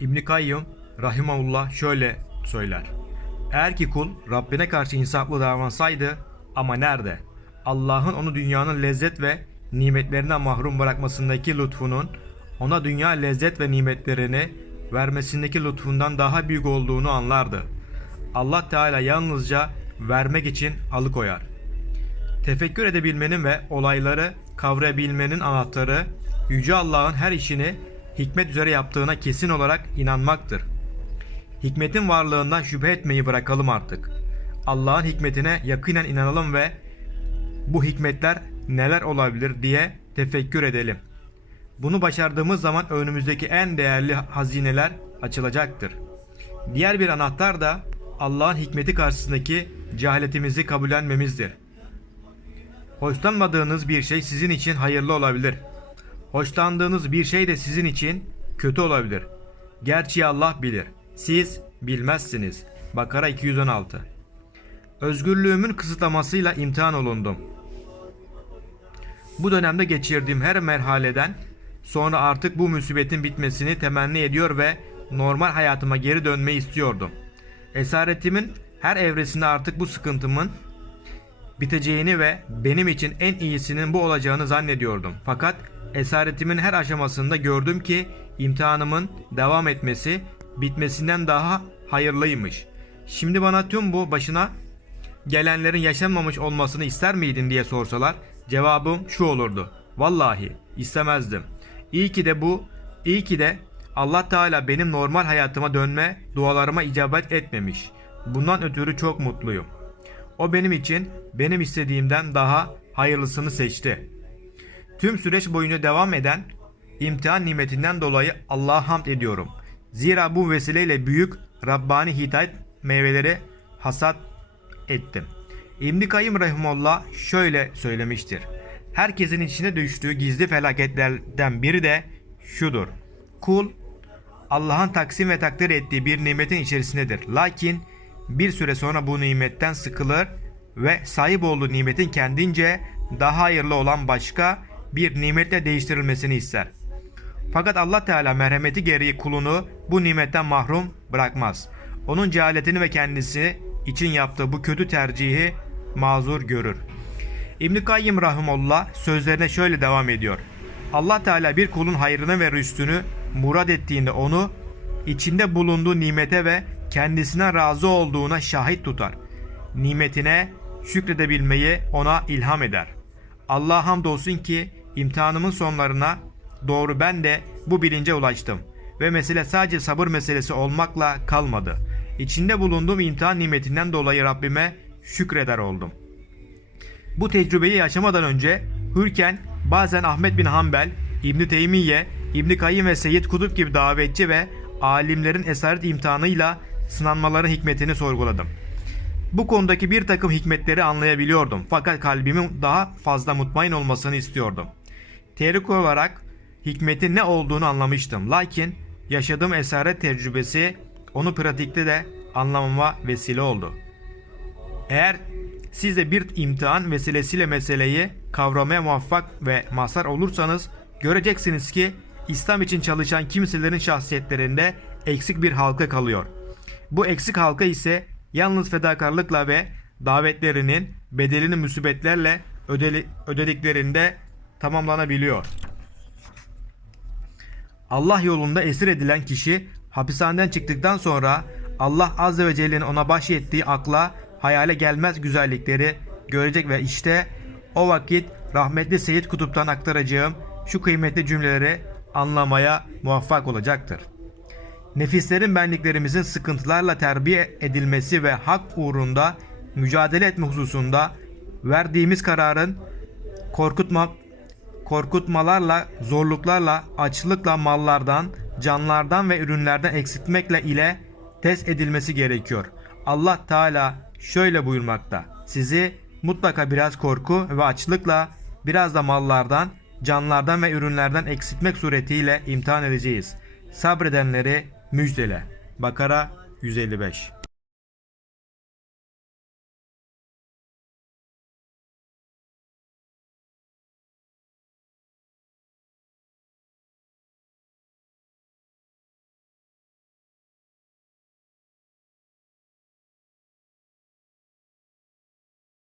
İbn Kayyım rahimahullah şöyle söyler. Eğer ki kul Rabbine karşı insaflı davransaydı ama nerede? Allah'ın onu dünyanın lezzet ve nimetlerinden mahrum bırakmasındaki lütfunun ona dünya lezzet ve nimetlerini vermesindeki lütfundan daha büyük olduğunu anlardı. Allah Teala yalnızca vermek için alıkoyar. Tefekkür edebilmenin ve olayları kavrayabilmenin anahtarı Yüce Allah'ın her işini hikmet üzere yaptığına kesin olarak inanmaktır. Hikmetin varlığından şüphe etmeyi bırakalım artık. Allah'ın hikmetine yakinen inanalım ve bu hikmetler neler olabilir diye tefekkür edelim. Bunu başardığımız zaman önümüzdeki en değerli hazineler açılacaktır. Diğer bir anahtar da Allah'ın hikmeti karşısındaki cehaletimizi kabullenmemizdir. Hoşlanmadığınız bir şey sizin için hayırlı olabilir. Hoşlandığınız bir şey de sizin için kötü olabilir. Gerçi Allah bilir. Siz bilmezsiniz. Bakara 216 Özgürlüğümün kısıtlamasıyla imtihan olundum. Bu dönemde geçirdiğim her merhaleden sonra artık bu musibetin bitmesini temenni ediyor ve normal hayatıma geri dönmeyi istiyordum. Esaretimin her evresinde artık bu sıkıntımın biteceğini ve benim için en iyisinin bu olacağını zannediyordum. Fakat esaretimin her aşamasında gördüm ki imtihanımın devam etmesi bitmesinden daha hayırlıymış. Şimdi bana tüm bu başına gelenlerin yaşanmamış olmasını ister miydin diye sorsalar cevabım şu olurdu. Vallahi istemezdim. İyi ki de bu, iyi ki de Allah Teala benim normal hayatıma dönme dualarıma icabet etmemiş. Bundan ötürü çok mutluyum. O benim için benim istediğimden daha hayırlısını seçti. Tüm süreç boyunca devam eden imtihan nimetinden dolayı Allah'a hamd ediyorum. Zira bu vesileyle büyük Rabbani hidayet meyveleri hasat ettim. İbn Kayyım Rahimullah şöyle söylemiştir. Herkesin içine düştüğü gizli felaketlerden biri de şudur. Kul Allah'ın taksim ve takdir ettiği bir nimetin içerisindedir. Lakin bir süre sonra bu nimetten sıkılır ve sahip olduğu nimetin kendince daha hayırlı olan başka bir nimetle değiştirilmesini ister. Fakat Allah Teala merhameti gereği kulunu bu nimetten mahrum bırakmaz. Onun cehaletini ve kendisi için yaptığı bu kötü tercihi mazur görür. İbn Kayyim rahimullah sözlerine şöyle devam ediyor. Allah Teala bir kulun hayrını ve rüstünü murad ettiğinde onu içinde bulunduğu nimete ve kendisine razı olduğuna şahit tutar. Nimetine şükredebilmeyi ona ilham eder. Allah'a hamdolsun ki imtihanımın sonlarına doğru ben de bu bilince ulaştım ve mesele sadece sabır meselesi olmakla kalmadı. İçinde bulunduğum imtihan nimetinden dolayı Rabbime şükreder oldum. Bu tecrübeyi yaşamadan önce hürken bazen Ahmet bin Hanbel, İbn Teymiye, İbn Kayyim ve Seyyid Kutup gibi davetçi ve alimlerin esaret imtihanıyla sınanmaların hikmetini sorguladım. Bu konudaki bir takım hikmetleri anlayabiliyordum fakat kalbimin daha fazla mutmain olmasını istiyordum. Teorik olarak hikmetin ne olduğunu anlamıştım. Lakin yaşadığım esaret tecrübesi onu pratikte de anlamama vesile oldu. Eğer siz de bir imtihan vesilesiyle meseleyi kavramaya muvaffak ve mazhar olursanız göreceksiniz ki İslam için çalışan kimselerin şahsiyetlerinde eksik bir halka kalıyor. Bu eksik halka ise yalnız fedakarlıkla ve davetlerinin bedelini musibetlerle ödeli, ödediklerinde tamamlanabiliyor. Allah yolunda esir edilen kişi hapishaneden çıktıktan sonra Allah Azze ve Celle'nin ona bahşettiği akla hayale gelmez güzellikleri görecek ve işte o vakit rahmetli Seyyid Kutup'tan aktaracağım şu kıymetli cümleleri anlamaya muvaffak olacaktır. Nefislerin benliklerimizin sıkıntılarla terbiye edilmesi ve hak uğrunda mücadele etme hususunda verdiğimiz kararın korkutma korkutmalarla, zorluklarla, açlıkla mallardan, canlardan ve ürünlerden eksiltmekle ile test edilmesi gerekiyor. Allah Teala şöyle buyurmakta. Sizi mutlaka biraz korku ve açlıkla, biraz da mallardan, canlardan ve ürünlerden eksiltmek suretiyle imtihan edeceğiz. Sabredenleri müjdele. Bakara 155